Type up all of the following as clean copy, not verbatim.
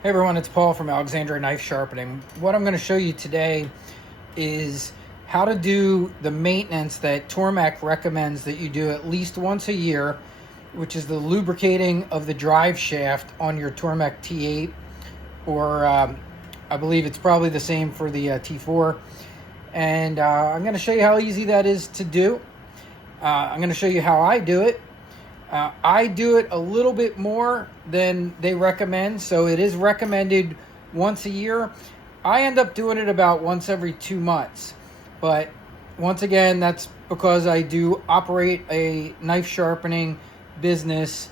Hey everyone, it's Paul from Alexandria Knife Sharpening. What I'm going to show you today is how to do the maintenance that Tormek recommends that you do at least once a year, which is the lubricating of the drive shaft on your Tormek T8, or I believe it's probably the same for the T4. And I'm going to show you how easy that is to do. I'm going to show you how I do it. I do it a little bit more than they recommend, so it is recommended once a year. I end up doing it about once every 2 months, but once again, that's because I do operate a knife sharpening business,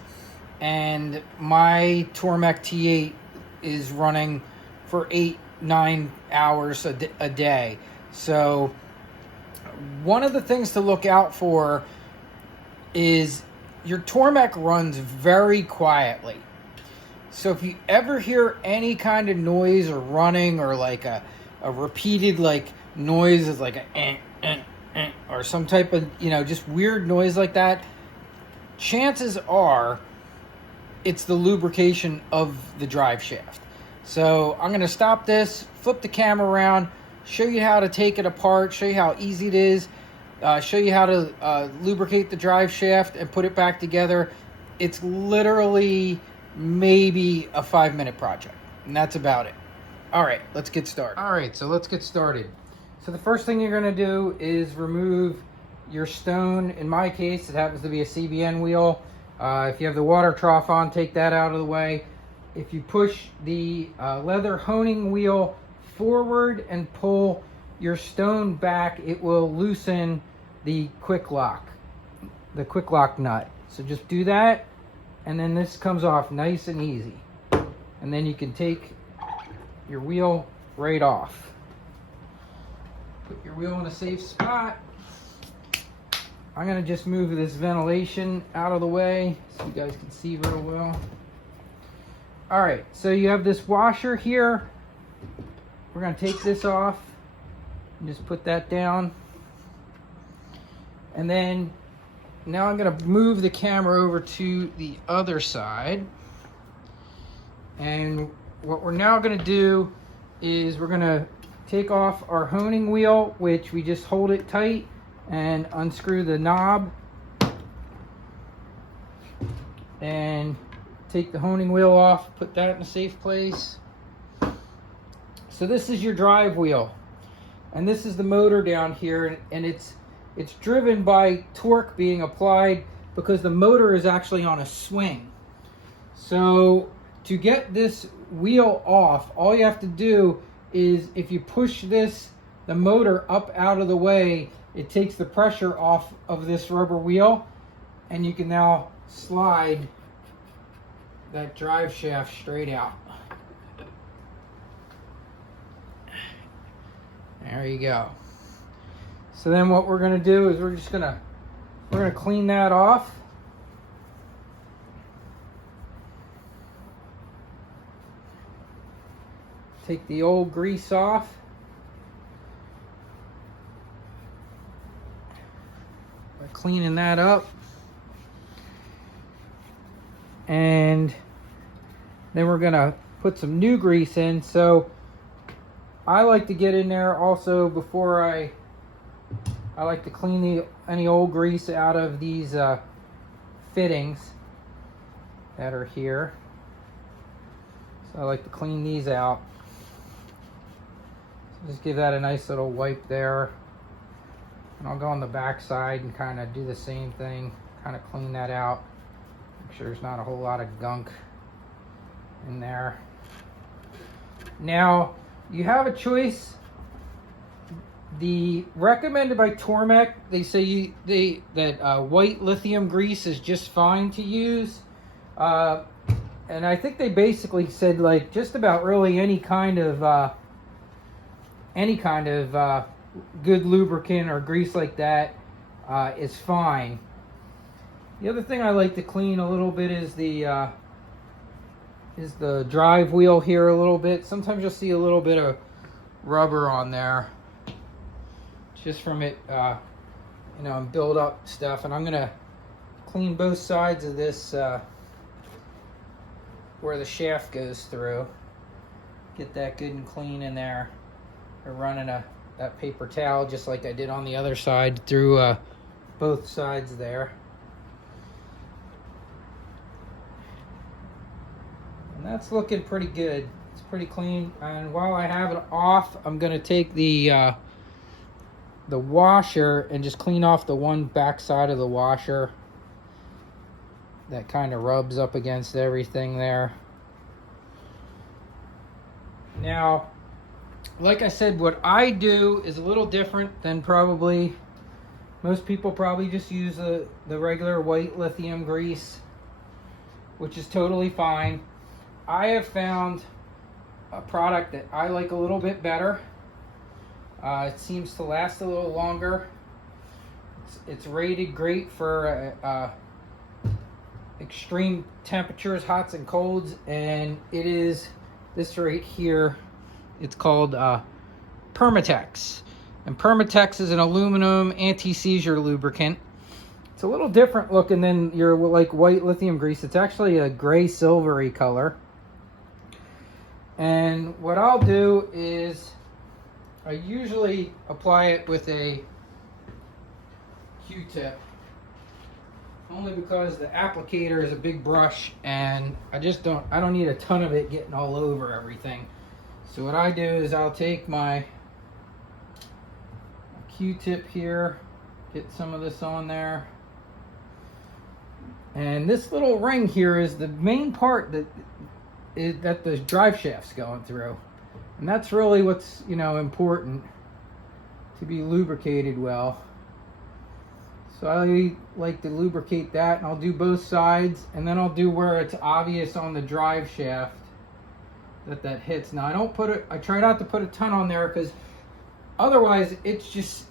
and my Tormek T8 is running for 8-9 hours a day. So one of the things to look out for is your Tormek runs very quietly. So if you ever hear any kind of noise or running, or like a repeated like noise, is like a or some type of, just weird noise like that, chances are it's the lubrication of the drive shaft. So I'm going to stop this, flip the camera around, show you how to take it apart, show you how easy it is, show you how to lubricate the drive shaft and put it back together. It's literally maybe a 5-minute project, and that's about it. All right, let's get started. All right, so let's get started. So the first thing you're going to do is remove your stone. In my case, it happens to be a CBN wheel. If you have the water trough on, take that out of the way. If you push the leather honing wheel forward and pull your stone back, it will loosen the quick lock nut. So just do that, and then this comes off nice and easy. And then you can take your wheel right off. Put your wheel in a safe spot. I'm gonna just move this ventilation out of the way so you guys can see real well. All right, so you have this washer here. We're gonna take this off and just put that down. And then now I'm gonna move the camera over to the other side. And what we're now gonna do is we're gonna take off our honing wheel, which we just hold it tight and unscrew the knob and take the honing wheel off, put that in a safe place. So this is your drive wheel, and this is the motor down here, and it's driven by torque being applied because the motor is actually on a swing. So to get this wheel off, all you have to do is, if you push the motor up out of the way, it takes the pressure off of this rubber wheel, and you can now slide that drive shaft straight out. There you go. So then what we're going to do is we're going to clean that off. Take the old grease off. By cleaning that up. And then we're going to put some new grease in. So I like to get in there also before I like to clean any old grease out of these fittings that are here. So I like to clean these out. So just give that a nice little wipe there. And I'll go on the back side and kind of do the same thing, kind of clean that out. Make sure there's not a whole lot of gunk in there. Now, you have a choice. The recommended by Tormek, they say that white lithium grease is just fine to use, and I think they basically said like just about really any kind of good lubricant or grease like that is fine. The other thing I like to clean a little bit is the drive wheel here a little bit. Sometimes you'll see a little bit of rubber on there, just from it, and build up stuff. And I'm gonna clean both sides of this where the shaft goes through. Get that good and clean in there. We're running that paper towel just like I did on the other side through both sides there. And that's looking pretty good. It's pretty clean. And while I have it off, I'm gonna take the washer and just clean off the one back side of the washer that kind of rubs up against everything there. Now, like I said, what I do is a little different than probably most people. Probably just use the regular white lithium grease, which is totally fine. I have found a product that I like a little bit better. It seems to last a little longer. It's rated great for extreme temperatures, hots and colds, and it is this right here. It's called Permatex, and Permatex is an aluminum anti-seizure lubricant. It's a little different looking than your like white lithium grease. It's actually a gray silvery color. And what I'll do is I usually apply it with a Q-tip, only because the applicator is a big brush and I don't need a ton of it getting all over everything. So what I do is I'll take my Q-tip here, get some of this on there. And this little ring here is the main part that the drive shaft's going through. And that's really what's, important to be lubricated well. So I like to lubricate that, and I'll do both sides, and then I'll do where it's obvious on the drive shaft that hits. Now I try not to put a ton on there, because otherwise it's just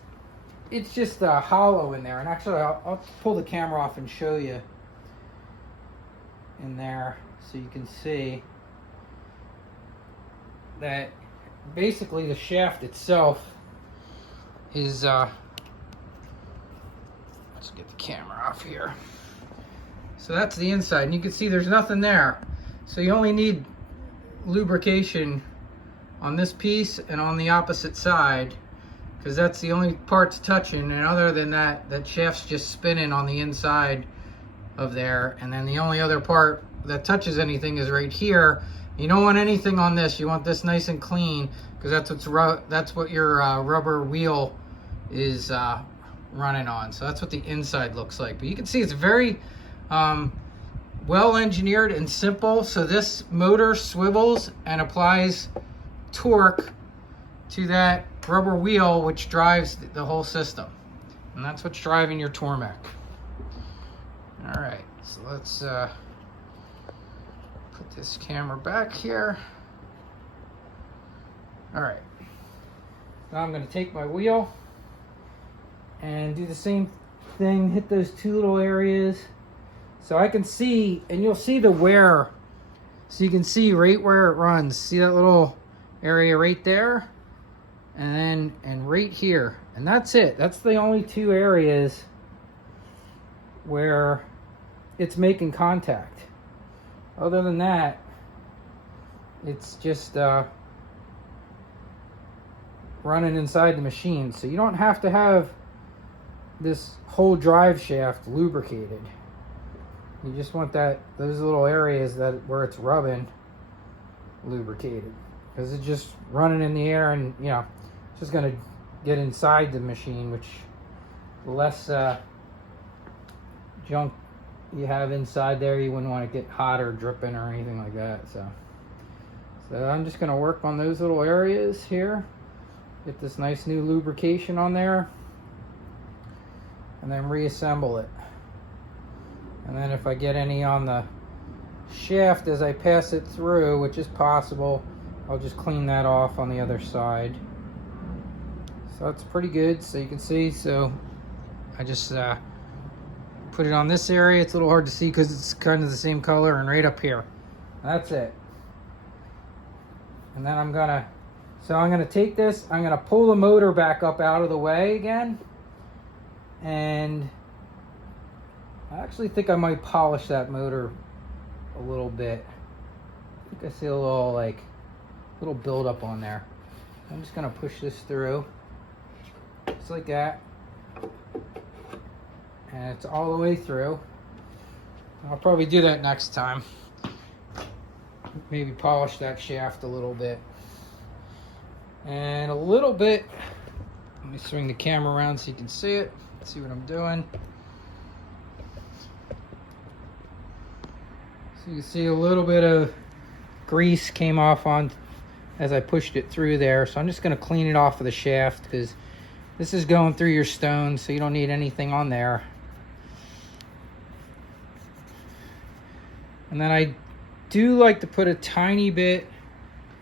hollow in there. And actually I'll pull the camera off and show you in there so you can see that basically the shaft itself is let's get the camera off here. So that's the inside, and you can see there's nothing there. So you only need lubrication on this piece and on the opposite side, because that's the only parts touching, and other than that, that shaft's just spinning on the inside of there. And then the only other part that touches anything is right here. You don't want anything on this. You want this nice and clean, because that's what your rubber wheel is running on. So that's what the inside looks like. But you can see it's very well engineered and simple. So this motor swivels and applies torque to that rubber wheel, which drives the whole system. And that's what's driving your Tormek. All right, so let's put this camera back here. All right, now I'm going to take my wheel and do the same thing, hit those two little areas so I can see, and you'll see the wear, so you can see right where it runs. See that little area right there, and right here, and that's it. That's the only two areas where it's making contact. Other than that, it's just running inside the machine. So you don't have to have this whole drive shaft lubricated. You just want those little areas where it's rubbing lubricated, because it's just running in the air, and it's just going to get inside the machine, which the less junk you have inside there, you wouldn't want to get hot or dripping or anything like that. So I'm just going to work on those little areas here, get this nice new lubrication on there, and then reassemble it. And then if I get any on the shaft as I pass it through, which is possible, I'll just clean that off on the other side. So that's pretty good. So you can see, so I just put it on this area. It's a little hard to see because it's kind of the same color, and right up here. That's it. And then I'm gonna take this, I'm gonna pull the motor back up out of the way again, and I actually think I might polish that motor a little bit. I think I see a little like little buildup on there. I'm just gonna push this through, just like that. And it's all the way through. I'll probably do that next time. Maybe polish that shaft a little bit. And a little bit, let me swing the camera around so you can see it, see what I'm doing. So you can see a little bit of grease came off on as I pushed it through there. So I'm just gonna clean it off of the shaft because this is going through your stone, so you don't need anything on there. And then I do like to put a tiny bit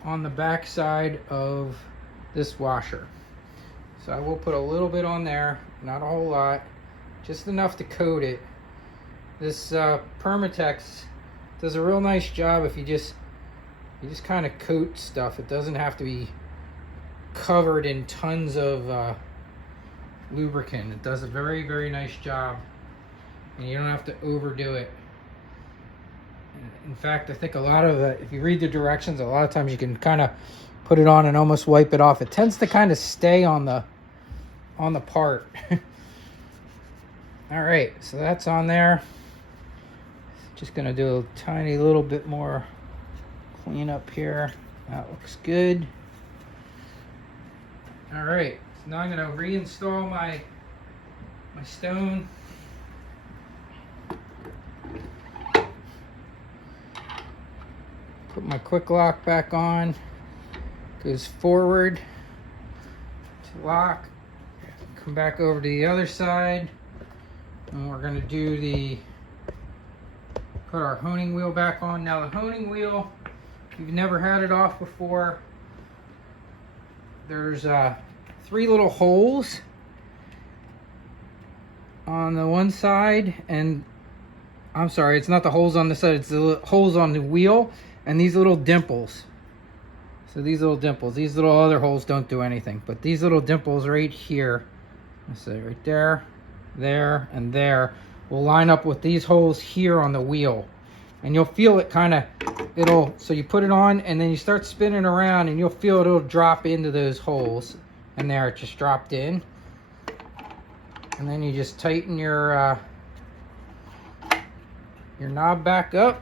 on the back side of this washer. So I will put a little bit on there, not a whole lot, just enough to coat it. This Permatex does a real nice job if you just kind of coat stuff. It doesn't have to be covered in tons of lubricant. It does a very, very nice job, and you don't have to overdo it. In fact, I think a lot of if you read the directions, a lot of times you can kind of put it on and almost wipe it off. It tends to kind of stay on the part. All right, so that's on there. Just gonna do a tiny little bit more clean up here. That looks good. All right, so now I'm gonna reinstall my stone. Put my quick lock back on. Goes forward to lock. Come back over to the other side, and we're gonna do put our honing wheel back on. Now the honing wheel, if you've never had it off before, there's 3 little holes on the one side, and I'm sorry, it's not the holes on the side, it's the holes on the wheel, and these little dimples. So these little dimples, these little other holes don't do anything, but these little dimples right here, let's say right there, there, and there, will line up with these holes here on the wheel. And you'll feel it kind of, so you put it on and then you start spinning around and you'll feel it'll drop into those holes. And there, it just dropped in. And then you just tighten your knob back up.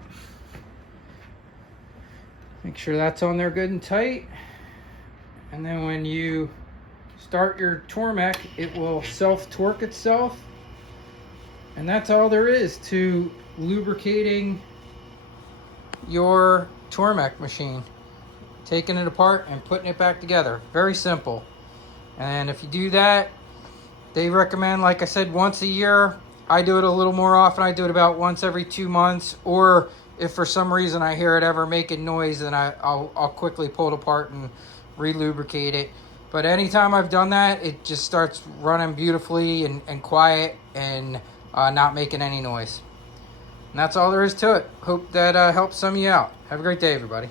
Make sure that's on there good and tight. And then when you start your Tormek, it will self-torque itself. And that's all there is to lubricating your Tormek machine. Taking it apart and putting it back together. Very simple. And if you do that, they recommend, like I said, once a year. I do it a little more often. I do it about once every 2 months. Or if for some reason I hear it ever making noise, then I'll quickly pull it apart and re-lubricate it. But anytime I've done that, it just starts running beautifully and quiet and not making any noise. And that's all there is to it. Hope that helps some of you out. Have a great day, everybody.